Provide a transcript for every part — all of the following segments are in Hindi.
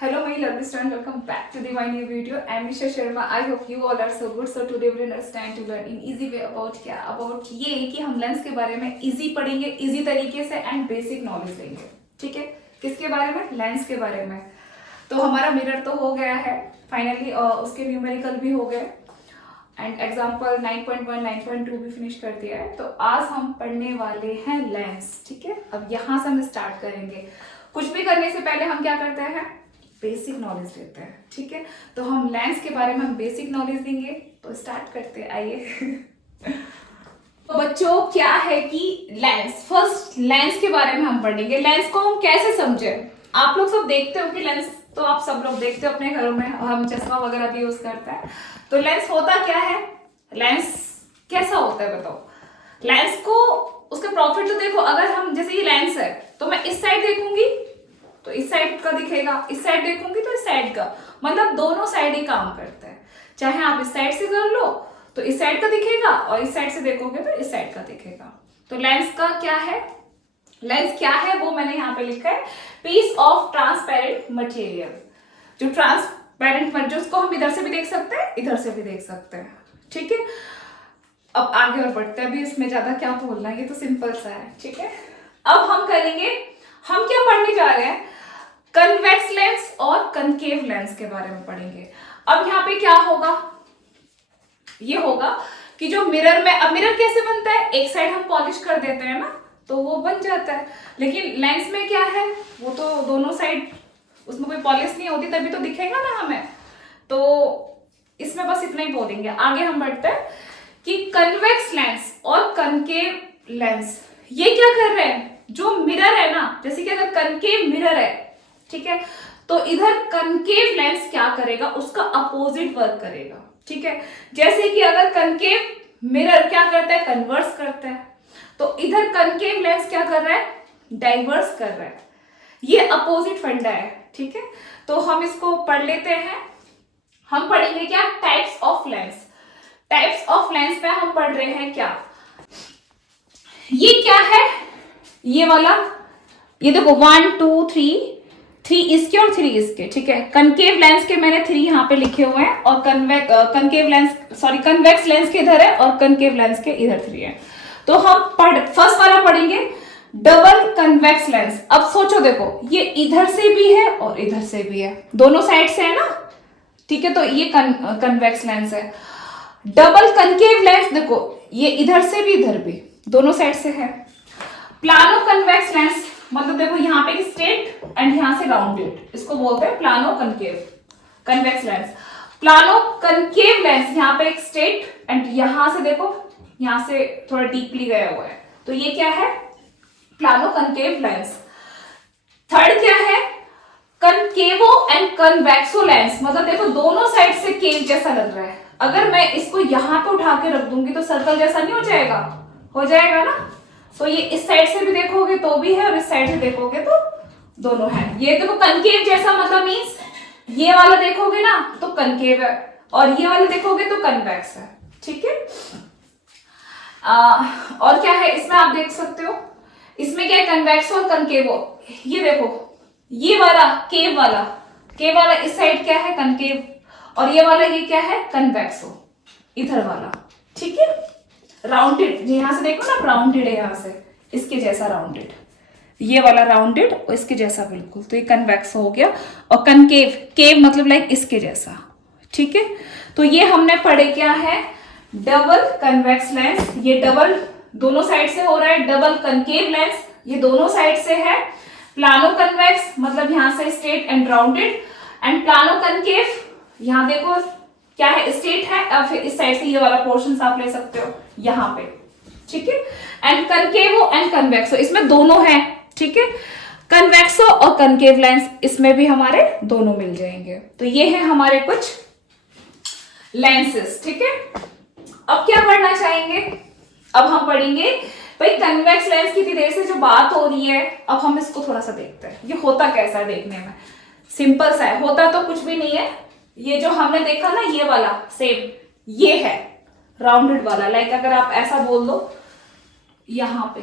Hello my lovely students, welcome back to the my new video. I am Nisha Sharma. I hope you all are so good. So today we will understand to learn in easy way about क्या about ये कि हम लेंस के बारे में easy पढ़ेंगे, easy तरीके से and basic knowledge लेंगे. ठीक है? किसके बारे में? लेंस के बारे में. तो हमारा मिरर तो हो गया है फाइनली, उसके न्यूमेरिकल भी हो गए एंड एग्जाम्पल 9.1 9.2 भी फिनिश कर दिया है. तो आज हम पढ़ने वाले हैं लेंस. ठीक है, अब यहाँ से हम स्टार्ट करेंगे. कुछ भी करने से पहले हम क्या करते हैं? बेसिक नॉलेज लेते हैं. ठीक है, तो हम लेंस के बारे में हम बेसिक नॉलेज देंगे. तो स्टार्ट करते हैं, आइए. तो बच्चों क्या है कि लेंस, फर्स्ट लेंस के बारे में हम पढ़ेंगे. लेंस को हम कैसे समझें? आप लोग सब देखते हो कि लेंस तो आप सब लोग देखते हो अपने घरों में, हम चश्मा वगैरह भी यूज करते हैं. तो लेंस होता क्या है? लेंस कैसा होता है बताओ? लेंस को उसका प्रॉफिट तो देखो, अगर हम जैसे ये लेंस है तो मैं इस साइड देखूंगी तो इस साइड का दिखेगा, इस साइड देखूंगी तो इस साइड का, मतलब दोनों साइड ही काम करता है. चाहे आप इस साइड से कर लो तो इस साइड का दिखेगा और इस साइड से देखोगे तो इस साइड का दिखेगा. तो लेंस का क्या है? लेंस क्या है वो मैंने यहाँ पे लिखा है, पीस ऑफ ट्रांसपेरेंट मटेरियल. जो ट्रांसपेरेंट मटेरियल, उसको हम इधर से भी देख सकते हैं, इधर से भी देख सकते हैं. ठीक है, अब आगे और बढ़ते हैं. अभी इसमें ज्यादा क्या बोलना है, ये तो सिंपल सा है. ठीक है, अब हम करेंगे, हम क्या पढ़ने जा रहे हैं? कन्वेक्स लेंस और कनकेव लेंस के बारे में पढ़ेंगे. अब यहाँ पे क्या होगा? ये होगा कि जो मिरर में, अब मिरर कैसे बनता है? एक साइड हम पॉलिश कर देते हैं ना तो वो बन जाता है. लेकिन लेंस में क्या है, वो तो दोनों साइड, उसमें कोई पॉलिश नहीं होती तभी तो दिखेगा ना हमें. तो इसमें बस इतना ही बोलेंगे. आगे हम बढ़ते हैं कि कन्वेक्स लेंस और कनकेव लेंस ये क्या कर रहे हैं? जो मिरर है ना, जैसे कि अगर कनकेव मिरर है, ठीक है, तो इधर कनकेव लेंस क्या करेगा? उसका अपोजिट वर्क करेगा. ठीक है, जैसे कि अगर कनकेव मिरर क्या करता है? कन्वर्स करता है, तो इधर कनकेव लेंस क्या कर रहा है? डाइवर्स कर रहा है. ये अपोजिट फंडा है. ठीक है, तो हम इसको पढ़ लेते हैं. हम पढ़ेंगे क्या? Types of lens. Types of lens पे हम पढ़ रहे हैं क्या? ये क्या है? ये वाला, ये देखो 1 2 3 इसके और 3 इसके. ठीक है, कनकेव लेंस के मैंने 3 यहाँ पे लिखे हुए हैं और concave lens, sorry convex lens के इधर है और कनकेव लेंस के इधर 3 है. तो हम फर्स्ट वाला पढ़ेंगे डबल कन्वेक्स लेंस. अब सोचो, देखो ये इधर से भी है और इधर से भी है, दोनों साइड से है ना. ठीक है, तो ये कन्वेक्स लेंस है. डबल कनकेव लेंस देखो, ये इधर से भी इधर भी, दोनों साइड से है. प्लानो कन्वेक्स लेंस मतलब देखो यहाँ पे स्ट्रेट एंड यहाँ से राउंडेड, इसको बोलते हैं plano concave convex lens. Plano concave lens यहाँ पे एक स्ट्रेट एंड यहाँ से देखो, यहाँ से थोड़ा डीपली गया हुआ है, तो ये क्या है? Plano concave lens. थर्ड क्या है? कनकेवो एंड कन्वेक्सो लेंस, मतलब देखो दोनों साइड से केव जैसा लग रहा है. अगर मैं इसको यहाँ पे उठा के रख दूंगी तो सर्कल जैसा नहीं हो जाएगा? हो जाएगा ना. तो ये इस साइड से भी देखोगे तो भी है और इस साइड से देखोगे तो दोनों है. ये देखो कनकेव जैसा मतलब मीन्स ये वाला देखोगे ना तो कनकेव है और ये वाला देखोगे तो कन्वेक्स है. ठीक है, और क्या है इसमें आप देख सकते हो, इसमें क्या है? कन्वेक्स और कनकेवो. ये देखो, ये वाला केव वाला इस साइड क्या है? कनकेव, और ये वाला ये क्या है? कन्वेक्सो, इधर वाला. ठीक है, राउंडेड, यहां से देखो ना राउंडेड है, यहां से इसके जैसा राउंडेड, ये वाला राउंडेड और इसके जैसा बिल्कुल, तो ये कन्वेक्स हो गया. और कनकेव, केव मतलब लाइक इसके जैसा. ठीक है, तो ये हमने पढ़े क्या है? डबल कन्वेक्स लेंस, ये डबल दोनों साइड से हो रहा है. डबल कनकेव लेंस, ये दोनों साइड से है. प्लानो कन्वेक्स मतलब यहां से straight and rounded, and plano concave यहां देखो क्या है? स्ट्रेट है और फिर इस साइड से ये वाला पोर्शन आप ले सकते हो यहाँ पे. ठीक है, एंड कनकेवो एंड कन्वेक्सो, इसमें दोनों है. ठीक है, कन्वेक्सो और कनकेव लेंस, इसमें भी हमारे दोनों मिल जाएंगे. तो ये है हमारे कुछ लेंसेस. ठीक है, अब क्या पढ़ना चाहेंगे? अब हम पढ़ेंगे भाई कन्वेक्स लेंस की देर से जो बात हो रही है, अब हम इसको थोड़ा सा देखते हैं. ये होता कैसा है देखने में? सिंपल सा है, होता तो कुछ भी नहीं है. ये जो हमने देखा ना, ये वाला सेम ये है राउंडेड वाला. लाइक अगर आप ऐसा बोल दो यहां पे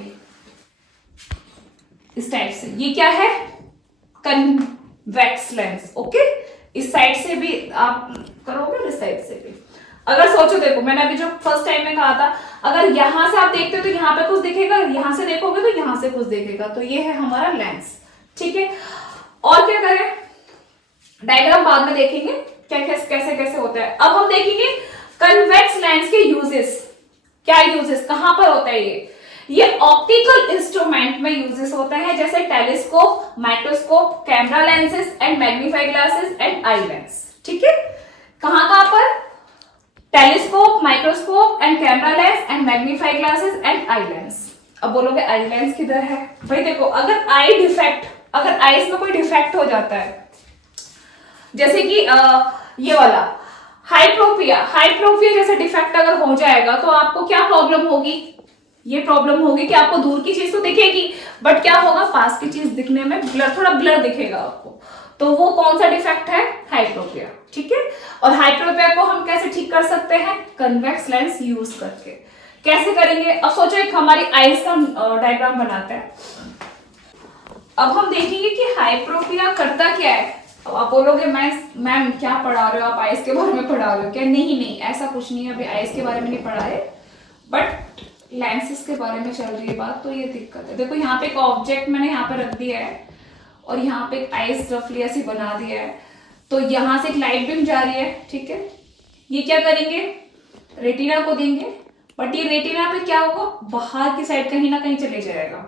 इस टाइप से, ये क्या है? Convex lens. ओके, इस साइड से भी आप करोगे, इस साइड से भी। अगर सोचो, देखो मैंने अभी जो फर्स्ट टाइम में कहा था, अगर यहां से आप देखते हो तो यहाँ पे कुछ दिखेगा, यहां से देखोगे तो यहां से कुछ दिखेगा, तो ये है हमारा लेंस। ठीक है, और क्या करें, डायग्राम बाद में देखेंगे क्या कैसे कैसे होता है। अब हम देखेंगे कन्वेक्स लेंस के यूजेस। क्या यूजेस, कहां पर होता है ये ऑप्टिकल इंस्ट्रूमेंट में यूजेस होता है, जैसे telescope, microscope, camera lenses and magnifying glasses and eye lens. ठीक है, कहां पर, telescope, microscope and camera lens and magnifying glasses and eye lens. अब बोलोगे आई लेंस किधर है भाई, देखो अगर आईज में कोई डिफेक्ट हो जाता है, जैसे कि ये वाला हाइप्रोपिया जैसा डिफेक्ट अगर हो जाएगा तो आपको क्या प्रॉब्लम होगी, ये प्रॉब्लम होगी कि आपको दूर की चीज तो दिखेगी, बट क्या होगा, पास की चीज दिखने में थोड़ा ब्लर दिखेगा आपको। तो वो कौन सा डिफेक्ट है, हाइप्रोपिया। ठीक है, और हाइप्रोपिया को हम कैसे ठीक कर सकते हैं, कन्वेक्स लेंस यूज करके। कैसे करेंगे, अब सोचो एक हमारी आईज का डायग्राम बनाते हैं। अब हम देखेंगे कि हाइप्रोपिया करता क्या है। अब आप बोलोगे मैम क्या पढ़ा रहे हो आप, आईज के बारे में पढ़ा रहे हो क्या? नहीं, ऐसा कुछ नहीं है, अभी आईज के बारे में नहीं पढ़ा है, बट लेंसेज के बारे में चल रही है बात, तो ये दिक्कत है। देखो यहाँ पे एक ऑब्जेक्ट मैंने यहाँ पे रख दिया है और यहाँ पे एक आईज रफली ऐसी बना दिया है, तो यहाँ से एक लाइट बीम जा रही है। ठीक है, ये क्या करेंगे, रेटिना को देंगे, बट ये रेटिना पे क्या होगा, बाहर की साइड कहीं ना कहीं चले जाएगा।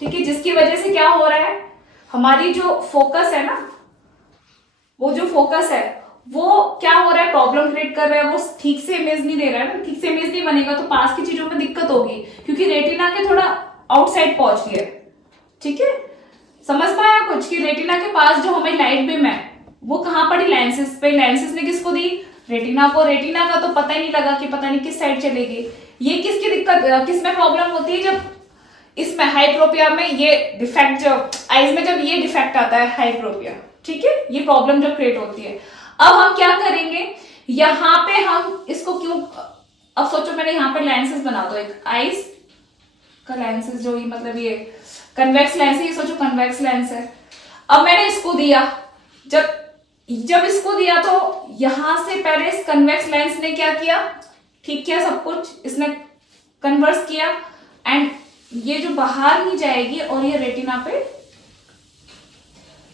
ठीक है, जिसकी वजह से क्या हो रहा है, हमारी जो फोकस है ना, वो जो फोकस है वो क्या हो रहा है, प्रॉब्लम क्रिएट कर रहा है, वो ठीक से इमेज नहीं दे रहा है ना, ठीक से इमेज नहीं बनेगा तो पास की चीजों में दिक्कत होगी, क्योंकि रेटिना के थोड़ा आउटसाइड पहुंच गया। ठीक है, समझ पाया कुछ, कि रेटिना के पास जो हमारी लाइट बीम है वो कहां पड़ी, लेंसेज पे। लेंसेज ने किसको दी, रेटिना को। रेटिना का तो पता ही नहीं लगा कि पता नहीं किस साइड चलेगी। ये किसकी दिक्कत, किसमें प्रॉब्लम होती है, जब इसमें हाइप्रोपिया में ये डिफेक्ट, जब आईज में जब ये डिफेक्ट आता है हाइप्रोपिया, ठीक है, ये प्रॉब्लम जब क्रिएट होती है। अब हम क्या करेंगे, यहां पे हम इसको क्यों, अब सोचो मैंने यहाँ पे लेंसेज बना दो, एक आईज का लेंसेज, जो ये मतलब ये कन्वेक्स लेंस है, ये सोचो कन्वेक्स लेंस है। अब मैंने इसको दिया, जब इसको दिया तो यहां से पहले इस कन्वेक्स लेंस ने क्या किया, ठीक किया सब कुछ, इसने कन्वर्स किया, एंड ये जो बाहर नहीं जाएगी और ये रेटिना पे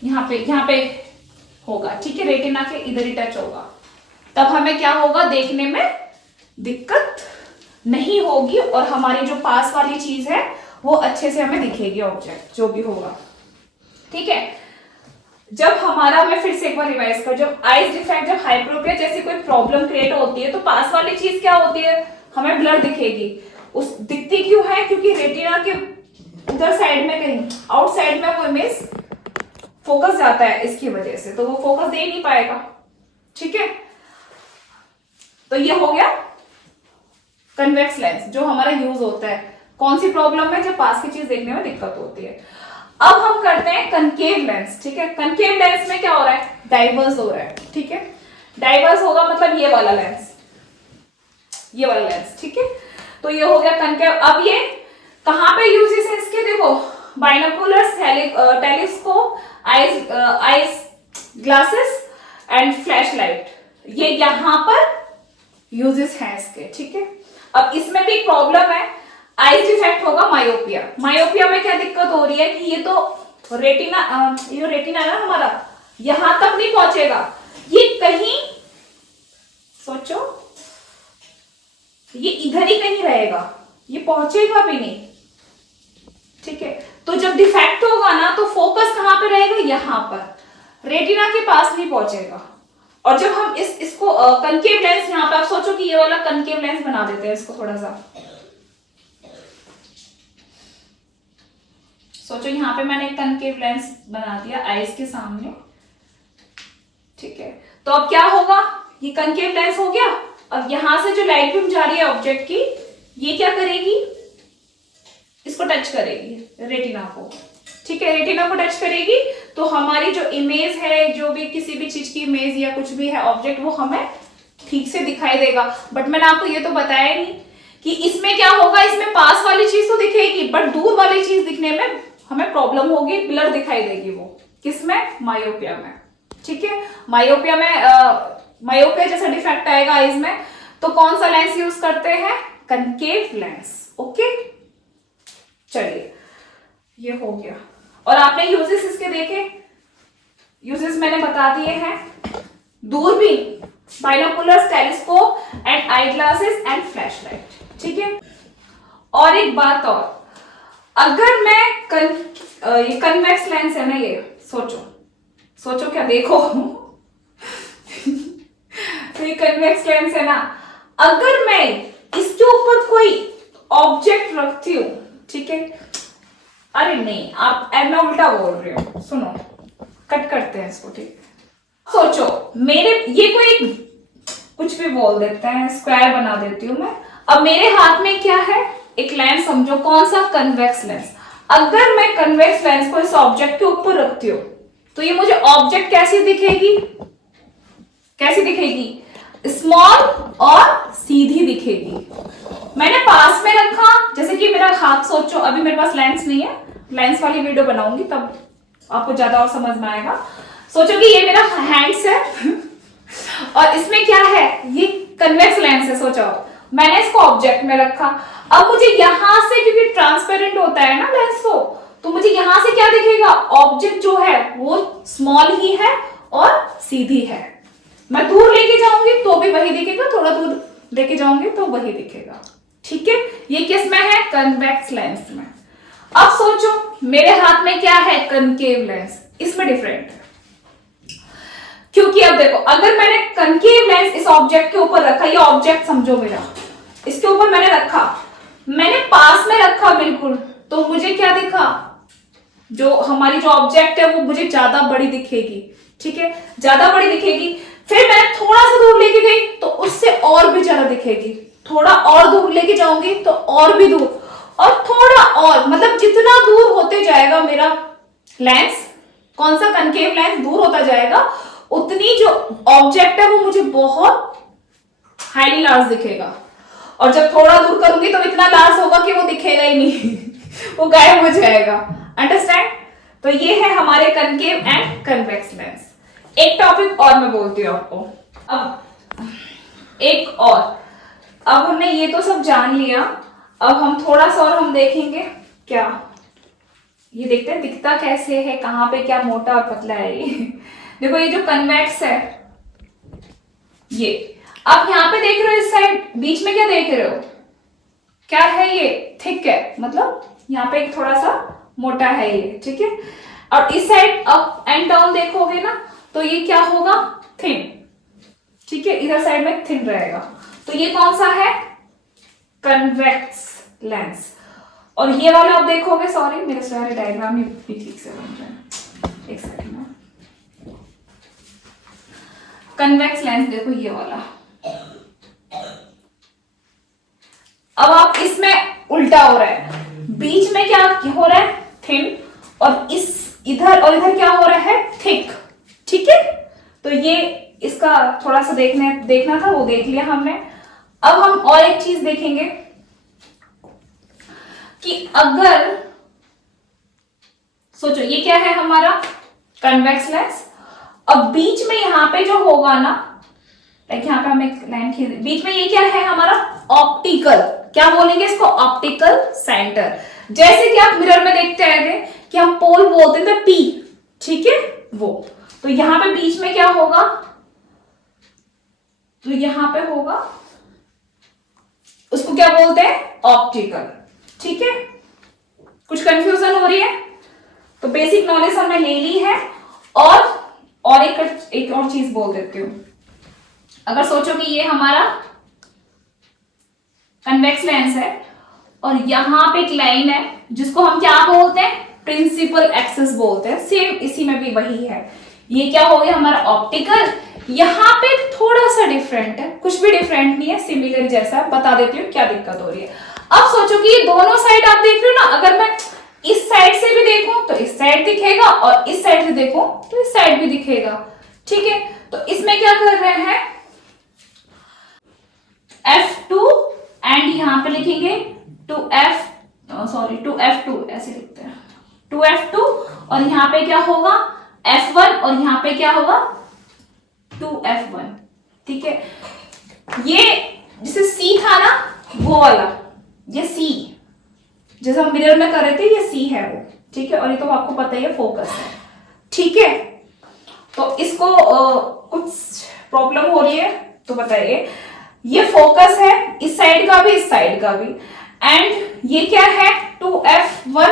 यहाँ पे होगा। ठीक है, रेटिना के इधर ही टच होगा, तब हमें क्या होगा, देखने में दिक्कत नहीं होगी और हमारी जो पास वाली चीज है वो अच्छे से हमें दिखेगी, ऑब्जेक्ट जो भी होगा। ठीक है, जब हमारा, मैं फिर से एक बार रिवाइज कर, जब आईज डिफेक्ट, जब हाइप्रोपिया जैसी कोई प्रॉब्लम क्रिएट होती है तो पास वाली चीज क्या होती है, हमें ब्लर दिखेगी। उस दिखती क्यों है, क्योंकि रेटिना के उधर साइड में कहीं आउटसाइड में वो इमेज फोकस जाता है, इसकी वजह से तो वो फोकस दे नहीं पाएगा। ठीक है, तो ये हो गया कन्वेक्स लेंस, जो हमारा यूज होता है कौन सी प्रॉब्लम में, जब पास की चीज देखने में दिक्कत होती है। अब हम करते हैं कनकेव लेंस। ठीक है, कनकेव लेंस में क्या हो रहा है, डाइवर्स हो रहा है। ठीक है, डाइवर्स होगा मतलब ये वाला लेंस, ये वाला लेंस। ठीक है, तो ये हो गया कनकेव। अब ये कहां पे यूजेस है इसके, देखो binoculars, telescope, eyes glasses and flash light, ये यहां पर यूजेस हैं इसके। ठीक है, अब इसमें भी प्रॉब्लम है, आईज डिफेक्ट होगा, मायोपिया। मायोपिया में क्या दिक्कत हो रही है कि ये तो रेटिना, ये रेटिना है ना हमारा, यहां तक नहीं पहुंचेगा, ये कहीं, सोचो ये इधर ही कहीं रहेगा, ये पहुंचेगा भी नहीं। ठीक है, तो जब डिफेक्ट होगा ना तो फोकस कहां पे रहेगा, यहां पर, रेटिना के पास नहीं पहुंचेगा। और जब हम इसको कनकेव लेंस, यहाँ पे आप सोचो कि ये वाला कनकेव लेंस बना देते हैं इसको, थोड़ा सा सोचो, यहाँ पे मैंने एक कनकेव लेंस बना दिया आईज के सामने। ठीक है, तो अब क्या होगा, ये कनकेव लेंस हो गया। अब यहां से जो लाइट बीम जा रही है ऑब्जेक्ट की, ये क्या करेगी, इसको टच करेगी रेटिना को। ठीक है, रेटिना को टच करेगी तो हमारी जो इमेज है, जो भी किसी भी चीज की इमेज या कुछ भी है ऑब्जेक्ट, वो हमें ठीक से दिखाई देगा। बट मैंने आपको ये तो बताया नहीं कि इसमें क्या होगा, इसमें पास वाली चीज तो दिखेगी बट दूर वाली चीज दिखने में हमें प्रॉब्लम होगी, ब्लर दिखाई देगी वो। किसमें? मायोपिया में। ठीक है, मायोपिया में मायोपिया जैसा डिफेक्ट आएगा आईज में, तो कौन सा लेंस यूज करते हैं? Concave lens. ओके, चलिए ये हो गया। और आपने यूजेस इसके देखे, यूजेस मैंने बता दिए हैं। दूरबीन, binoculars, telescope and eye glasses and flashlight. ठीक है, और एक बात और, अगर मैं ये कन्वेक्स लेंस है ना, ये सोचो क्या, देखो तो ये कन्वेक्स लेंस है ना, अगर मैं इसके ऊपर कोई ऑब्जेक्ट रखती हूं, ठीक है, अरे नहीं, आप मैं उल्टा बोल रही हूं, सुनो, कट करते हैं इसको। ठीक, सोचो मेरे ये कोई कुछ भी बोल देते हैं, स्क्वायर बना देती हूं मैं। अब मेरे हाथ में क्या है? एक लेंस समझो, कौन सा? Convex lens. अगर मैं कन्वेक्स लेंस को इस ऑब्जेक्ट के ऊपर रखती हूँ, तो ये मुझे ऑब्जेक्ट कैसी दिखेगी? स्मॉल और सीधी दिखेगी। मैंने पास में रखा, जैसे कि मेरा हाथ, सोचो अभी मेरे पास लेंस नहीं है, लेंस वाली वीडियो बनाऊंगी तब आपको ज्यादा और समझ में आएगा। सोचो कि ये मेरा हैंड्स है और इसमें क्या है? ये कन्वेक्स लेंस है। सोचो मैंने इसको ऑब्जेक्ट में रखा, अब मुझे यहां से, क्योंकि ट्रांसपेरेंट होता है ना लेंस तो मुझे यहां से क्या दिखेगा? ऑब्जेक्ट जो है वो स्मॉल ही है और सीधी है। मैं दूर लेके जाऊंगी तो भी वही दिखेगा, थोड़ा दूर लेके जाऊंगी तो वही दिखेगा। ठीक है, ये किस में है? कन्वेक्स लेंस में। अब सोचो मेरे हाथ में क्या है? Concave lens. इसमें डिफरेंट है, क्योंकि अब देखो, अगर मैंने कनकेव लेंस इस ऑब्जेक्ट के ऊपर रखा, ये ऑब्जेक्ट समझो मेरा, इसके ऊपर मैंने रखा, मैंने पास में रखा बिल्कुल, तो मुझे क्या दिखा? जो हमारी जो ऑब्जेक्ट है वो मुझे ज्यादा बड़ी दिखेगी। ठीक है, ज्यादा बड़ी दिखेगी। फिर मैं थोड़ा सा दूर लेके गई तो उससे और भी ज्यादा दिखेगी, थोड़ा और दूर लेके जाऊंगी तो और भी दूर, और थोड़ा और, मतलब जितना दूर होते जाएगा मेरा लेंस, कौन सा? कनकेव लेंस दूर होता जाएगा, उतनी जो ऑब्जेक्ट है वो मुझे बहुत हाईली लार्ज दिखेगा। और जब थोड़ा दूर करूंगी तो इतना लार्ज होगा कि वो दिखेगा ही नहीं वो गायब हो जाएगा। अंडरस्टैंड? तो ये है हमारे कनकेव एंड कन्वेक्स लेंस। एक टॉपिक और मैं बोलती हूँ आपको, अब एक और, अब हमने ये तो सब जान लिया, अब हम थोड़ा सा और हम देखेंगे क्या, ये देखते हैं दिखता कैसे है, कहां पे क्या मोटा और पतला है ये देखो ये जो कन्वेक्स है ये, आप यहां पे देख रहे हो, इस साइड बीच में क्या देख रहे हो? क्या है ये? थिक है, मतलब यहाँ पे थोड़ा सा मोटा है ये। ठीक है, और इस साइड अप एंड डाउन देखोगे ना, तो ये क्या होगा? थिन। ठीक है, इधर साइड में थिन रहेगा, तो ये कौन सा है? Convex lens. और ये वाला आप देखोगे, सॉरी मेरे सारे डायग्राम ही ठीक से बन रहे हैं, एक सेकंड में। कन्वेक्स लेंस देखो ये वाला, अब आप इसमें उल्टा हो रहा है, बीच में क्या हो रहा है? थिन, और इस इधर और इधर क्या हो रहा है? थिक। ठीक है, तो ये इसका थोड़ा सा देखना था, वो देख लिया हमने। अब हम और एक चीज देखेंगे कि अगर सोचो ये क्या है हमारा? Convex lens. अब बीच में यहां पे जो होगा ना, लाइक यहां पे हम एक लाइन खींच, बीच में ये क्या है हमारा? ऑप्टिकल, क्या बोलेंगे इसको? Optical centre. जैसे कि आप मिरर में देखते आए थे कि हम पोल बोलते थे पी, ठीक है, वो, तो यहां पे बीच में क्या होगा? तो यहां पे होगा, उसको क्या बोलते हैं? ऑप्टिकल। ठीक है, कुछ कंफ्यूजन हो रही है? तो बेसिक नॉलेज हमने ले ली है। और एक और चीज बोल देती हूं, अगर सोचो कि ये हमारा कन्वेक्स लेंस है और यहां पे एक लाइन है जिसको हम क्या बोलते हैं? प्रिंसिपल एक्सिस बोलते हैं। सेम इसी में भी वही है, ये क्या हो गया हमारा? ऑप्टिकल। यहां पे थोड़ा सा डिफरेंट है, कुछ भी डिफरेंट नहीं है, सिमिलर जैसा। बता देती हूँ क्या दिक्कत हो रही है। अब सोचो कि ये दोनों साइड आप देख रहे हो ना, अगर मैं इस साइड से भी देखूं तो इस साइड दिखेगा, और इस साइड से देखूं तो इस साइड भी दिखेगा। ठीक है, तो इसमें क्या कर रहे हैं? F2 एंड यहां पे लिखेंगे 2F2 ऐसे लिखते हैं 2F2, और यहां पे क्या होगा? F1 और यहाँ पे क्या होगा 2F1, ठीक है। ये जैसे C था ना वो वाला, ये C जैसे हम मिरर में कर रहे थे, ये C है वो, ठीक है। और ये तो आपको पता ही है फोकस है, ठीक है। तो इसको कुछ प्रॉब्लम हो रही है तो बताइए। ये फोकस है इस साइड का भी इस साइड का भी, एंड ये क्या है 2F1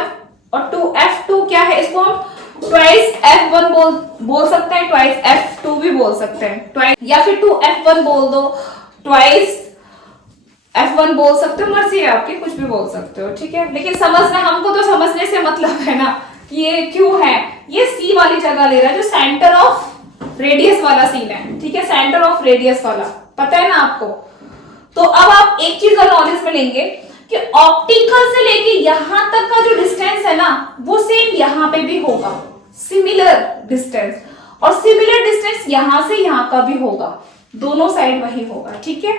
और 2F2 क्या है, इसको हम ट्वाइस F1 बोल सकते हैं, ट्वाइस F2 भी बोल सकते हैं, ट्वाइस या फिर 2F1 बोल दो, ट्वाइस F1 बोल सकते हो, मर्जी है आपकी, कुछ भी बोल सकते हो, ठीक है। लेकिन समझना, हमको तो समझने से मतलब है ना कि ये क्यों है, ये C वाली जगह ले रहा है जो सेंटर ऑफ रेडियस वाला सीन है, ठीक है, सेंटर ऑफ रेडियस वाला, पता है ना आपको। तो अब आप एक चीज और नॉलेज में लेंगे कि ऑप्टिकल से लेके यहां तक का जो डिस्टेंस है ना वो सेम यहां पे भी होगा, सिमिलर डिस्टेंस, और सिमिलर डिस्टेंस यहां से यहां का भी होगा, दोनों साइड वही होगा, ठीक है।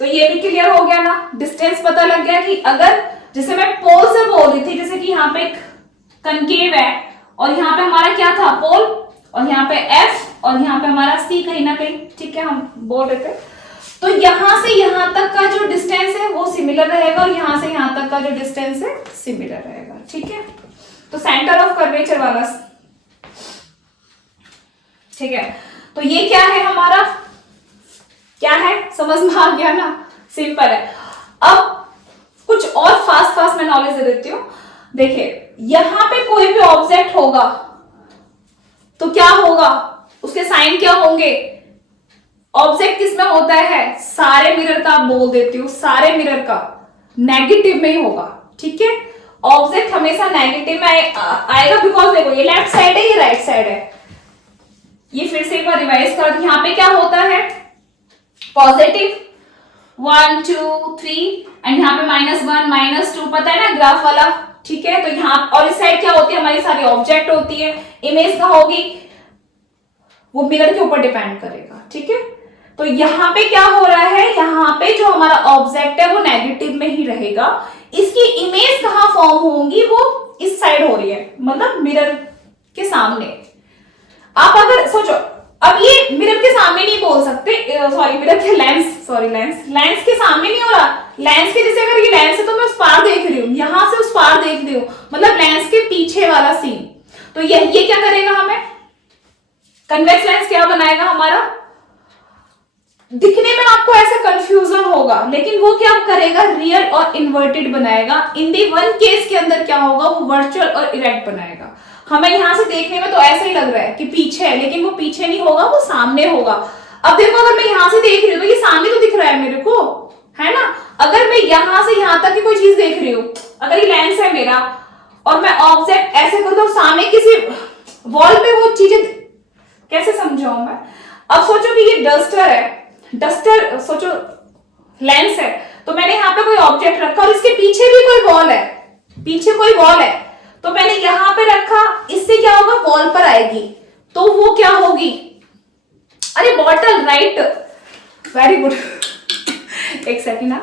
तो ये भी क्लियर हो गया ना, डिस्टेंस पता लग गया कि अगर जैसे मैं पोल से बोल रही थी, जैसे कि यहाँ पे एक कनकेव है और यहाँ पे हमारा क्या था पोल, और यहाँ पे F और यहाँ पे हमारा C कहीं ना कहीं, ठीक है, हम बोल रहे थे। तो यहां से यहां तक का जो डिस्टेंस है वो सिमिलर रहेगा और यहां से यहां तक का जो डिस्टेंस है सिमिलर रहेगा, ठीक है। तो सेंटर ऑफ कर्वेचर वाला, ठीक है। तो ये क्या है हमारा, क्या है, समझ में आ गया ना, सिंपल है। अब कुछ और फास्ट मैं नॉलेज दे देती हूं। देखिए यहां पे कोई भी ऑब्जेक्ट होगा तो क्या होगा, उसके साइन क्या होंगे, ऑब्जेक्ट किसमें होता है, सारे मिरर का, आप बोल देती हूँ सारे मिरर का नेगेटिव में ही होगा, ठीक है। ऑब्जेक्ट हमेशा नेगेटिव में आएगा, बिकॉज देखो ये लेफ्ट साइड है, ये राइट साइड है। ये फिर से एक बार रिवाइज कर, यहाँ पे क्या होता है पॉजिटिव 1 2 3 एंड यहाँ पे -1 -2, पता है ना ग्राफ वाला, ठीक है। तो यहाँ और इस साइड क्या होती है, हमारी सारी ऑब्जेक्ट होती है, इमेज कहाँ होगी, वो मिरर के ऊपर डिपेंड करेगा, ठीक है। तो यहाँ पे क्या हो रहा है, यहाँ पे जो हमारा ऑब्जेक्ट है वो नेगेटिव में ही रहेगा, इसकी इमेज कहाँ फॉर्म होंगी, वो इस साइड हो रही है, मतलब मिरर के सामने। आप अगर सोचो, अब ये मिरर के सामने नहीं बोल सकते, सॉरी मिरर के लेंस के सामने नहीं हो रहा, लेंस के जैसे अगर ये लेंस है तो मैं उस पार देख रही हूँ, यहां से उस पार देख रही हूँ, मतलब लेंस के पीछे वाला सीन। तो ये क्या करेगा, हमें कन्वेक्स लेंस क्या बनाएगा हमारा, दिखने में आपको ऐसा कंफ्यूजन होगा, लेकिन वो क्या करेगा, रियल और इन्वर्टेड बनाएगा। इन दी वन केस के अंदर क्या होगा, वो वर्चुअल और इरेक्ट बनाएगा। हमें यहां से देखने में तो ऐसा ही लग रहा है कि पीछे है, लेकिन वो पीछे नहीं होगा, वो सामने होगा। अब देखो अगर मैं यहां से देख रही हूँ तो ये सामने तो दिख रहा है मेरे को, है ना। अगर मैं यहां से यहां तक की कोई चीज देख रही हूँ, अगर ये लेंस है मेरा और मैं ऑब्जेक्ट ऐसे करूँ तो सामने किसी वॉल पे वो चीजें, कैसे समझाऊं मैं। अब सोचो कि ये डस्टर है, डस्टर सोचो लेंस है, तो मैंने यहाँ पे कोई ऑब्जेक्ट रखा और इसके पीछे भी कोई वॉल है, पीछे कोई वॉल है, तो मैंने यहां पे रखा, इससे क्या होगा, वॉल पर आएगी, तो वो क्या होगी, अरे बॉटल, राइट, वेरी गुड। एक सेकेंड ना,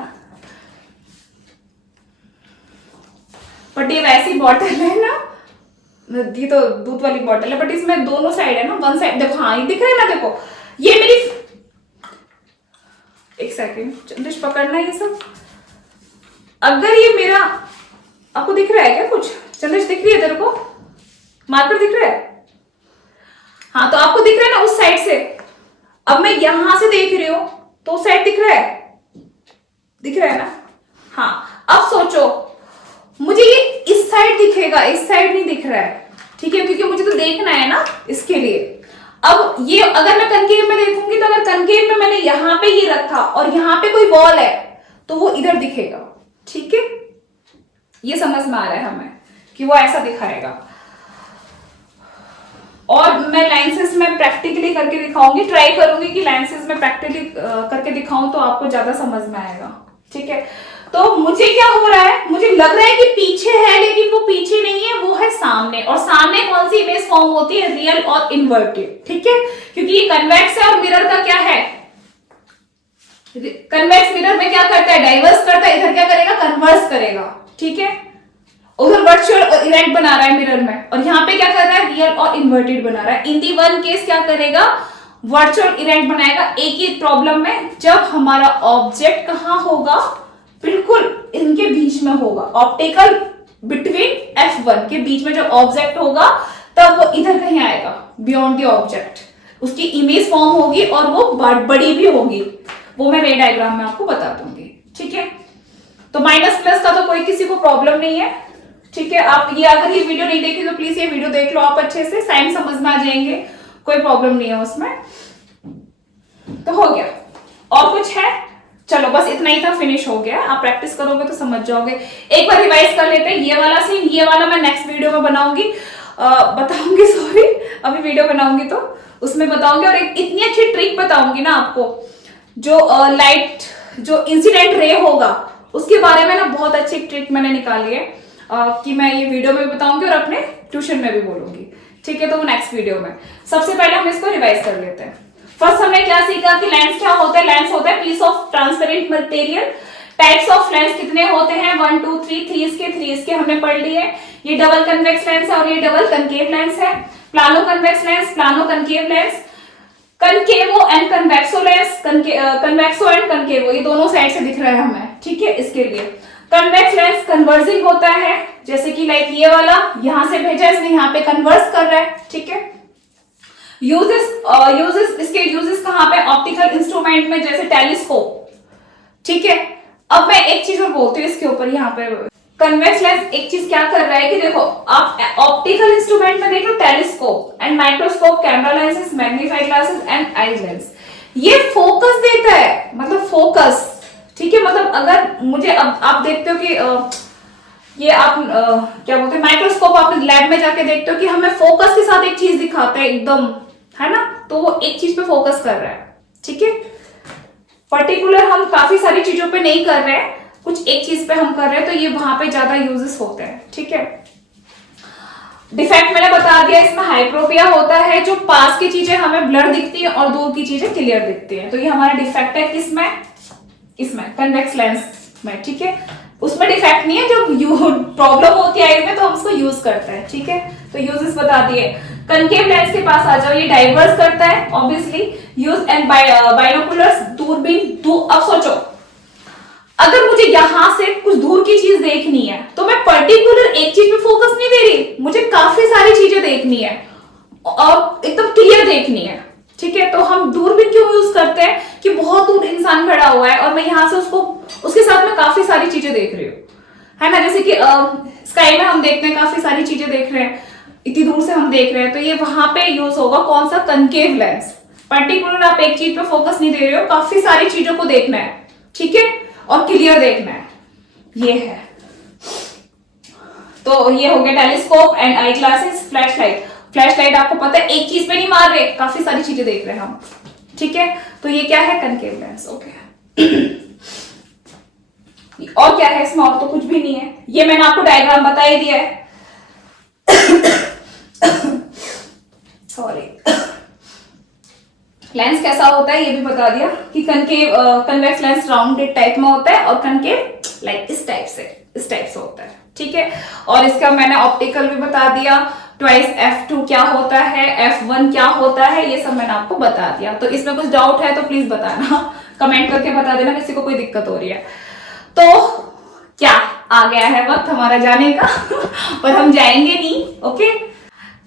बट ये वैसी बॉटल है ना, ये तो दूध वाली बॉटल है, बट इसमें दोनों साइड है ना, वन साइड देखो, हाँ ये दिख रहा है ना, देखो ये मेरी, एक सेकेंड चंद्रिश पकड़ना ये सब, अगर ये मेरा, आपको दिख रहा है क्या कुछ, चंद्रिश दिख रही है तेरे को, मार्कर दिख रहा है, हाँ तो आपको दिख रहा है ना उस साइड से। अब मैं यहां से देख रही हूं तो उस साइड दिख रहा है, दिख रहा है ना, हाँ। अब सोचो मुझे ये इस साइड दिखेगा, इस साइड नहीं दिख रहा है, ठीक है, क्योंकि मुझे तो देखना है ना इसके लिए। अब ये अगर मैं कनकेव में देखूंगी तो अगर कनकेव में मैंने यहां पे ये रखा और यहां पे कोई वॉल है तो वो इधर दिखेगा, ठीक है। ये समझ में आ रहा है हमें कि वो ऐसा दिखाएगा। और मैं लेंसेज में प्रैक्टिकली करके दिखाऊंगी, ट्राई करूंगी कि लेंसेज में प्रैक्टिकली करके दिखाऊं तो आपको ज्यादा समझ में आएगा, ठीक है। तो मुझे क्या हो रहा है, मुझे लग रहा है कि पीछे है, लेकिन वो पीछे नहीं है, वो है सामने। और सामने कौन सी इमेज फॉर्म होती है, रियल और इन्वर्टेड, ठीक है, क्योंकि ये कन्वेक्स है और मिरर का क्या है, कन्वेक्स मिरर में क्या करता है, डाइवर्स करता है, इधर क्या करेगा, कन्वर्स करेगा, ठीक है। उधर वर्चुअल और इवेंट बना रहा है मिरर में, और यहाँ पे क्या कर रहा है, रियल और इन्वर्टेड बना रहा है। इन दी वन केस क्या करेगा, वर्चुअल इवेंट बनाएगा। एक ही प्रॉब्लम में जब हमारा ऑब्जेक्ट कहाँ होगा, बिल्कुल इनके बीच में होगा, ऑप्टिकल बिटवीन F1 के बीच में जो ऑब्जेक्ट होगा, तब वो इधर कहीं आएगा, बियॉन्ड द ऑब्जेक्ट, उसकी इमेज फॉर्म होगी और वो बड़ी भी होगी, वो मैं रे डायग्राम में आपको बता दूंगी। ठीक है, तो माइनस प्लस का तो कोई किसी को प्रॉब्लम नहीं है। ठीक है, आप ये अगर ये वीडियो नहीं देखी तो प्लीज ये वीडियो देख लो, आप अच्छे से साइन समझ में आ जाएंगे, कोई प्रॉब्लम नहीं है उसमें। तो हो गया, और कुछ है? चलो बस इतना ही था, फिनिश हो गया। आप प्रैक्टिस करोगे तो समझ जाओगे। एक बार रिवाइज कर लेते हैं। ये वाला सीन, ये वाला मैं नेक्स्ट वीडियो में बताऊंगी सॉरी, अभी वीडियो बनाऊंगी तो उसमें बताऊंगी, और एक इतनी अच्छी ट्रिक बताऊंगी ना आपको, जो लाइट जो इंसिडेंट रे होगा उसके बारे में ना बहुत अच्छी ट्रिक मैंने निकाली है, कि मैं ये वीडियो में भी बताऊंगी और अपने ट्यूशन में भी बोलूंगी। ठीक है, तो वो नेक्स्ट वीडियो में। सबसे पहले हम इसको रिवाइज कर लेते हैं। फर्स्ट हमने क्या सीखा कि लेंस क्या होता है, लेंस होता है piece of transparent material. Types of lens कितने होते हैं, 1 2 3, 3 इसके हमने पढ़ लिए। ये डबल कन्वेक्स लेंस है और ये डबल कनकेव लेंस है। Plano convex lens, plano concave lens, concavo and convexo lens, convexo and concavo, ये दोनों साइड से दिख रहा है हमें। ठीक है, इसके लिए कन्वेक्स लेंस कन्वर्जिंग होता है, जैसे कि लाइक ये वाला यहां से भेजा, इसने यहाँ पे कन्वर्स कर रहा है। ठीक है, यूजेस इसके यूजेस कहां पे, ऑप्टिकल इंस्ट्रूमेंट में, जैसे टेलीस्कोप। ठीक है, अब मैं एक चीज और बोलती हूँ इसके ऊपर, यहाँ पे कन्वेक्स लेंस एक चीज क्या कर रहा है कि देखो, आप ऑप्टिकल इंस्ट्रूमेंट में देख लो telescope and microscope, camera lenses, magnifying glasses and eyes lens, ये फोकस देता है, मतलब फोकस। ठीक है, मतलब अगर मुझे अब आप देखते हो कि ये आप क्या बोलते हैं, माइक्रोस्कोप आप लैब में जाके देखते हो कि हमें फोकस के साथ एक चीज दिखाता है एकदम, है ना, तो वो एक चीज पे फोकस कर रहा है। ठीक है, पर्टिकुलर हम काफी सारी चीजों पे नहीं कर रहे हैं, कुछ एक चीज पे हम कर रहे हैं, तो ये वहां पे ज्यादा यूजेस होते हैं। ठीक है, डिफेक्ट मैंने बता दिया, इसमें हाइप्रोपिया होता है, जो पास की चीजें हमें ब्लर दिखती है और दूर की चीजें क्लियर दिखती है, तो ये हमारा डिफेक्ट है किसमें, इसमें कन्वेक्स लेंस में। ठीक है, उसमें डिफेक्ट नहीं है, जब प्रॉब्लम होती है इसमें तो हम उसको यूज करते हैं। ठीक है, तो यूजेस बता दिए। कनकेव लेंस के पास आ जाओ, ये डाइवर्स करता है ऑब्वियसली, यूज एंड बाइनोकुलर्स, दूरबीन। अब सोचो, अगर मुझे यहां से कुछ दूर की चीज देखनी है तो मैं पर्टिकुलर एक चीज पे फोकस नहीं दे रही, मुझे काफी सारी चीजें देखनी है और एकदम क्लियर देखनी है। ठीक है, तो हम दूरबीन क्यों यूज करते हैं कि बहुत दूर इंसान खड़ा हुआ है और मैं यहां से उसके साथ में काफी सारी चीजें देख रही हूँ, है ना, जैसे कि स्काई में हम देखते हैं काफी सारी चीजें देख रहे हैं, इतनी दूर से हम देख रहे हैं, तो ये वहां पे यूज होगा कौन सा, कनकेव लेंस। पर्टिकुलर आप एक चीज पे फोकस नहीं दे रहे हो, काफी सारी चीजों को देखना है। ठीक है, और क्लियर देखना है, ये है। तो ये हो गया telescope and eye glasses. Flash light आपको पता है एक चीज पे नहीं मार रहे, काफी सारी चीजें देख रहे हैं हम। ठीक है, तो ये क्या है, कनकेव लेंस। ओके, और क्या है इसमें, और तो कुछ भी नहीं है, ये मैंने आपको डायग्राम बता ही दिया है। सॉरी, लेंस कैसा होता है ये भी बता दिया कि concave convex lens rounded type में होता है और कनकेव लाइक इस टाइप से होता है। ठीक है, और इसका मैंने ऑप्टिकल भी बता दिया, ट्वाइस F2 क्या होता है, F1 क्या होता है, ये सब मैंने आपको बता दिया। तो इसमें कुछ डाउट है तो प्लीज बताना, कमेंट करके बता देना किसी को कोई दिक्कत हो रही है। तो क्या आ गया है वक्त हमारा जाने का पर हम जाएंगे नहीं। Okay,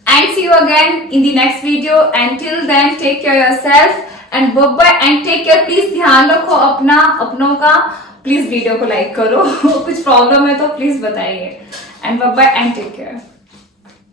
and see you again in the next video, and till then take care yourself and bye bye and take care। Please ध्यान रखो अपनों का, प्लीज वीडियो को लाइक करो कुछ प्रॉब्लम है तो प्लीज बताइए, and bye bye and take care।